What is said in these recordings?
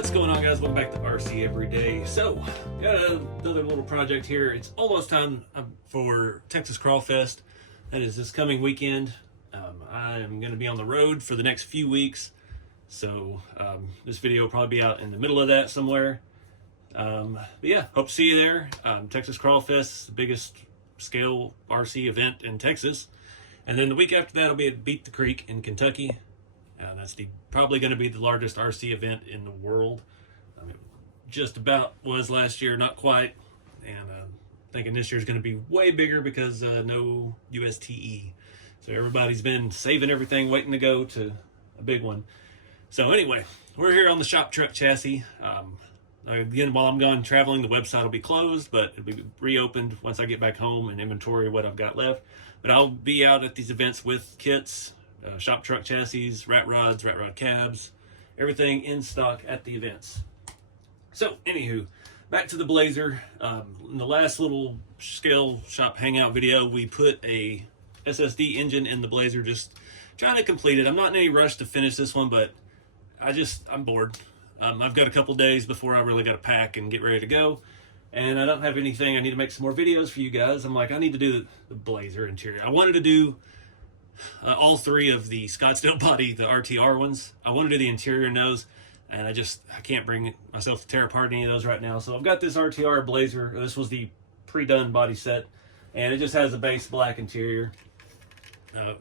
What's going on, guys? Welcome back to RC Every Day. So, got another little project here. It's almost time for Texas Crawl Fest. That is this coming weekend. I am going to be on the road for the next few weeks. So, this video will probably be out in the middle of that somewhere. But yeah, hope to see you there. Texas Crawl Fest is the biggest scale RC event in Texas. And then the week after that will be at Beat the Creek in Kentucky. That's probably going to be the largest RC event in the world. Just about was last year, not quite. And thinking this year is going to be way bigger because no USTE. So everybody's been saving everything, waiting to go to a big one. So anyway, we're here on the shop truck chassis. Again, while I'm gone traveling, the website will be closed, but it'll be reopened once I get back home and inventory what I've got left. But I'll be out at these events with kits, shop truck chassis, rat rod cabs, everything in stock at the events. So anywho, back to the Blazer. In the last little scale shop hangout video, we put a SSD engine in the Blazer, just trying to complete it. I'm not in any rush to finish this one, but I'm bored. I've got a couple days before I really got to pack and get ready to go. And I don't have anything. I need to make some more videos for you guys. I'm like, I need to do the Blazer interior. I wanted to do all three of the Scottsdale body, the RTR ones. I want to do the interior nose, and I can't bring myself to tear apart any of those right now. So I've got this RTR Blazer. This was the pre-done body set, and it just has a base black interior.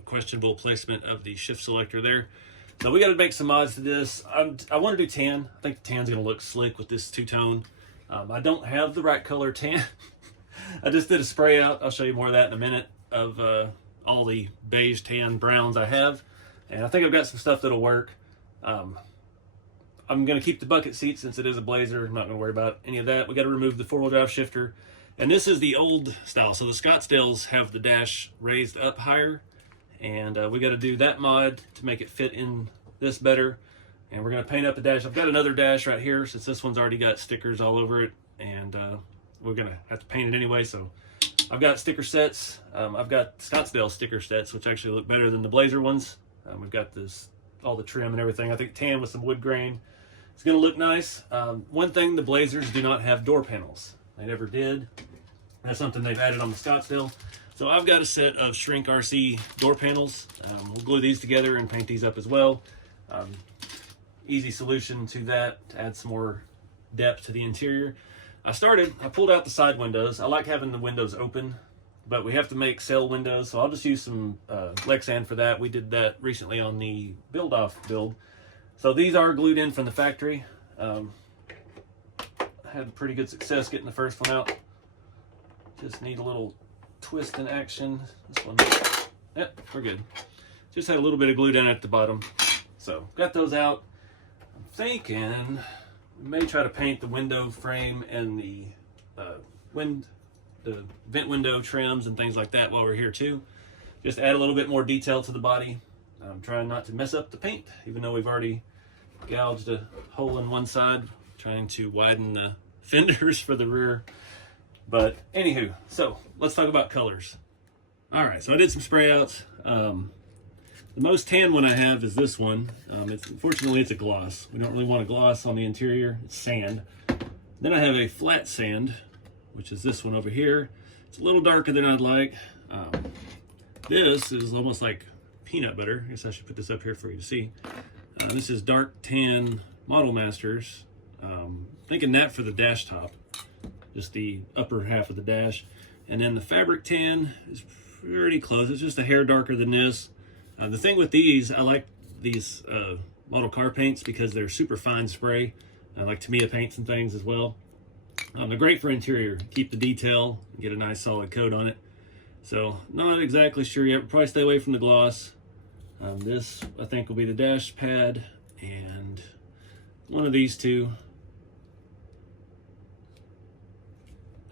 Questionable placement of the shift selector there. So we got to make some mods to this. I want to do tan. I think the tan's going to look slick with this two-tone. I don't have the right color tan. I just did a spray out. I'll show you more of that in a minute of all the beige, tan, browns I have. And I think I've got some stuff that'll work. I'm going to keep the bucket seat since it is a Blazer. I'm not going to worry about any of that. We got to remove the four-wheel drive shifter. And this is the old style. So the Scottsdales have the dash raised up higher. And we got to do that mod to make it fit in this better. And we're going to paint up the dash. I've got another dash right here since this one's already got stickers all over it. And we're going to have to paint it anyway. So I've got sticker sets. I've got Scottsdale sticker sets, which actually look better than the Blazer ones. We've got all the trim and everything. I think tan with some wood grain. It's going to look nice. One thing, the Blazers do not have door panels. They never did. That's something they've added on the Scottsdale. So I've got a set of Shrink RC door panels. We'll glue these together and paint these up as well. Easy solution to that, to add some more depth to the interior. I pulled out the side windows. I like having the windows open, but we have to make cell windows, so I'll just use some Lexan for that. We did that recently on the build-off build. So these are glued in from the factory. I had pretty good success getting the first one out. Just need a little twist in action. This one, yep, we're good. Just had a little bit of glue down at the bottom. So got those out. I'm thinking we may try to paint the window frame and the vent window trims and things like that while we're here too. Just add a little bit more detail to the body. I'm trying not to mess up the paint, even though we've already gouged a hole in one side, trying to widen the fenders for the rear. But anywho, so let's talk about colors. All right, so I did some spray outs. The most tan one I have is this one. Unfortunately, it's a gloss. We don't really want a gloss on the interior. It's sand. Then I have a flat sand, which is this one over here. It's a little darker than I'd like. This is almost like peanut butter. I guess I should put this up here for you to see. This is dark tan Model Masters. Thinking that for the dash top, just the upper half of the dash. And then the fabric tan is pretty close. It's just a hair darker than this. The thing with these, I like these model car paints because they're super fine spray. I like Tamiya paints and things as well. They're great for interior. Keep the detail, get a nice solid coat on it. So not exactly sure yet. We'll probably stay away from the gloss. This I think will be the dash pad and one of these two.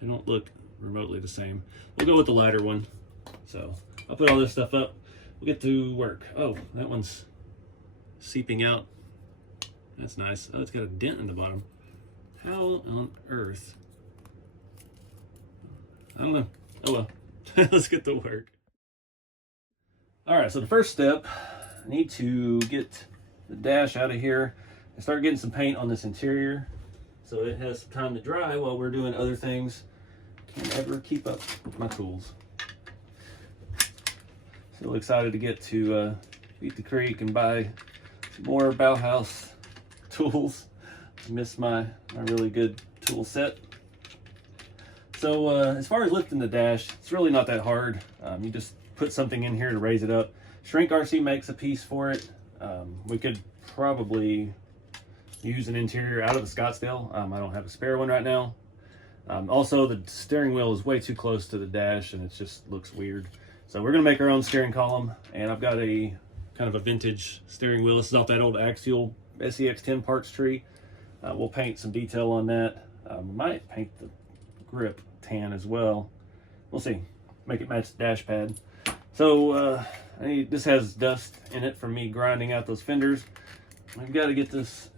They don't look remotely the same. We'll go with the lighter one. So I'll put all this stuff up. We'll get to work. Oh, that one's seeping out. That's nice. Oh, it's got a dent in the bottom. How on earth? I don't know. Oh well. Let's get to work. All right, so the first step, I need to get the dash out of here. and start getting some paint on this interior so it has some time to dry while we're doing other things. Can't ever keep up with my tools. Still excited to get to beat the creek and buy some more Bauhaus tools. Miss my really good tool set. So as far as lifting the dash, it's really not that hard. You just put something in here to raise it up. Shrink RC makes a piece for it. We could probably use an interior out of the Scottsdale. I don't have a spare one right now. Also, the steering wheel is way too close to the dash and it just looks weird. So we're gonna make our own steering column, and I've got a kind of a vintage steering wheel. This is off that old Axial SEX10 parts tree. We'll paint some detail on that. We might paint the grip tan as well. We'll see. Make it match the dash pad. So this has dust in it from me grinding out those fenders. I've got to get this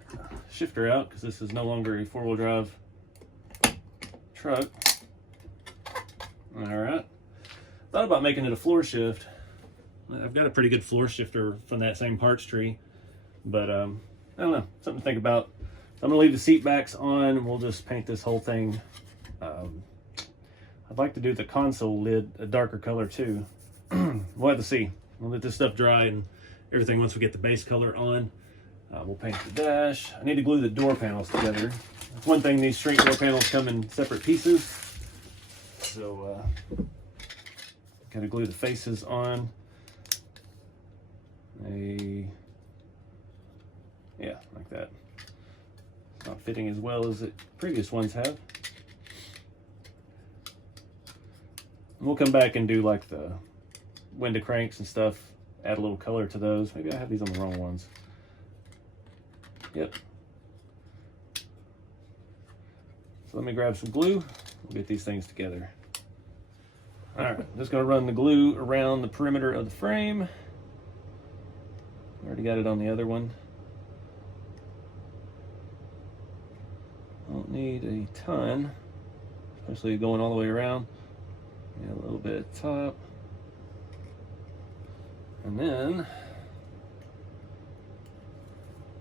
shifter out because this is no longer a four-wheel drive truck. All right. Thought about making it a floor shift. I've got a pretty good floor shifter from that same parts tree, but I don't know, something to think about. I'm gonna leave the seat backs on. We'll just paint this whole thing. I'd like to do the console lid a darker color too. We'll have to see. We'll let this stuff dry and everything once we get the base color on. We'll paint the dash. I need to glue the door panels together. That's one thing, these shrink door panels come in separate pieces. So gotta glue the faces on. Yeah, like that. It's not fitting as well as the previous ones have. And we'll come back and do like the window cranks and stuff, add a little color to those. Maybe I have these on the wrong ones. Yep. So let me grab some glue. We'll get these things together. All right, just gonna run the glue around the perimeter of the frame. Already got it on the other one. Don't need a ton, especially going all the way around. Yeah, a little bit at the top. And then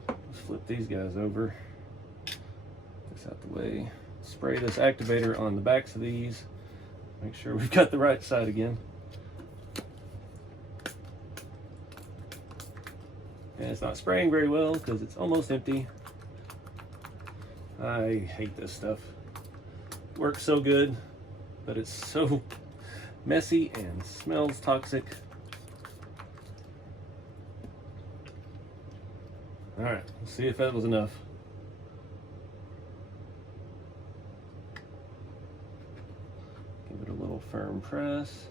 let's flip these guys over. This out the way. Spray this activator on the backs of these. Make sure we've got the right side again. And it's not spraying very well because it's almost empty. I hate this stuff. It works so good, but it's so messy and smells toxic. All right, let's see if that was enough. Give it a little firm press.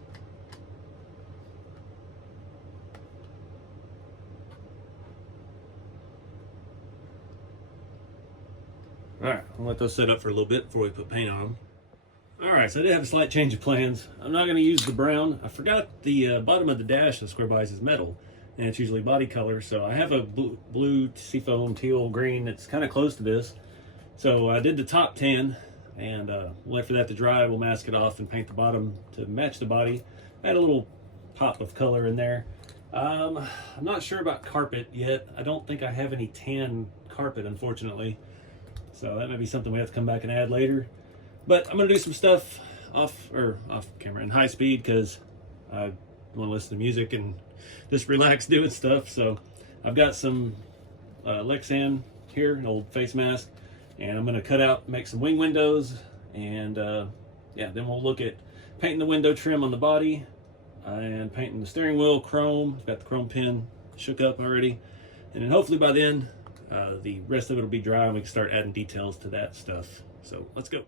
All right, I'll let those set up for a little bit before we put paint on them. All right, so I did have a slight change of plans. I'm not gonna use the brown. I forgot the bottom of the dash of Square Bodies is metal, and it's usually body color. So I have a blue seafoam, teal, green that's kind of close to this. So I did the top tan, and we'll wait for that to dry. We'll mask it off and paint the bottom to match the body. Add a little pop of color in there. I'm not sure about carpet yet. I don't think I have any tan carpet, unfortunately. So that may be something we have to come back and add later. But I'm gonna do some stuff off camera in high speed because I want to listen to music and just relax doing stuff. So I've got some Lexan here, an old face mask, and I'm gonna cut out, make some wing windows, and yeah, then we'll look at painting the window trim on the body and painting the steering wheel chrome. Got the chrome pin shook up already, and then hopefully by then the rest of it will be dry and we can start adding details to that stuff. So let's go.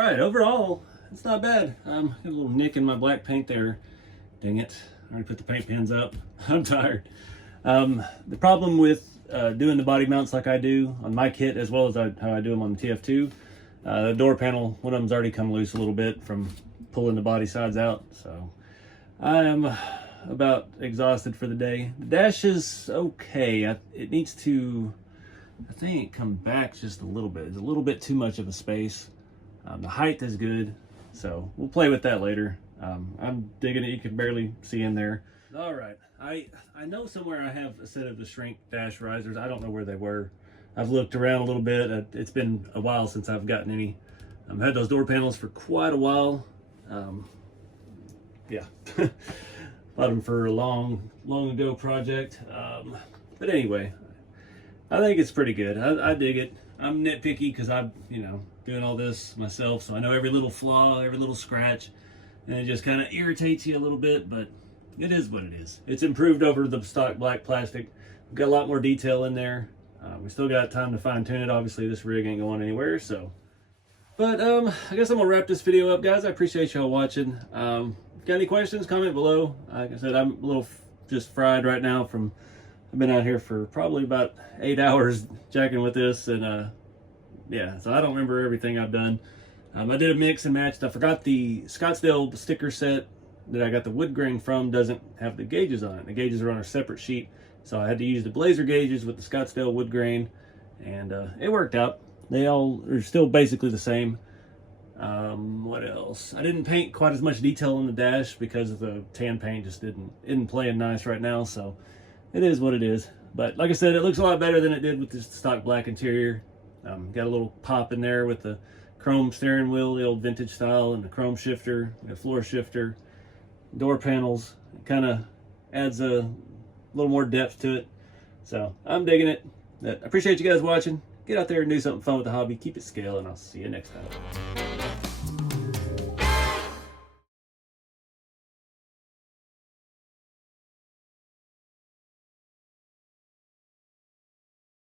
right, overall, it's not bad. Got a little nick in my black paint there. Dang it, I already put the paint pins up. I'm tired. The problem with doing the body mounts like I do on my kit, as well as how I do them on the TF2, the door panel, one of them's already come loose a little bit from pulling the body sides out, so I am about exhausted for the day. The dash is okay. It needs to, I think, come back just a little bit. It's a little bit too much of a space. The height is good, so we'll play with that later. I'm digging it. You can barely see in there. All right, I know somewhere I have a set of the shrink dash risers. I don't know where they were. I've looked around a little bit. It's been a while since I've gotten any. I've had those door panels for quite a while. Yeah, bought them for a long ago project. But anyway, I think it's pretty good. I dig it. I'm nitpicky because I'm, doing all this myself, so I know every little flaw, every little scratch, and it just kind of irritates you a little bit, but it is what it is. It's improved over the stock black plastic. We've got a lot more detail in there. We still got time to fine tune it. Obviously, this rig ain't going anywhere, so. But I guess I'm gonna wrap this video up, guys. I appreciate y'all watching. Got any questions, comment below. Like I said, I'm a little just fried right now from, I've been out here for probably about 8 hours jacking with this, and yeah, so I don't remember everything I've done. I did a mix and match. I forgot the Scottsdale sticker set that I got the wood grain from doesn't have the gauges on it. The gauges are on a separate sheet, so I had to use the Blazer gauges with the Scottsdale wood grain, and it worked out. They all are still basically the same. What else? I didn't paint quite as much detail on the dash because the tan paint just isn't playing nice right now, so it is what it is. But like I said, it looks a lot better than it did with this stock black interior. Got a little pop in there with the chrome steering wheel, the old vintage style, and the chrome shifter, the floor shifter, door panels. It kind of adds a little more depth to it. So I'm digging it. I appreciate you guys watching. Get out there and do something fun with the hobby. Keep it scale, and I'll see you next time.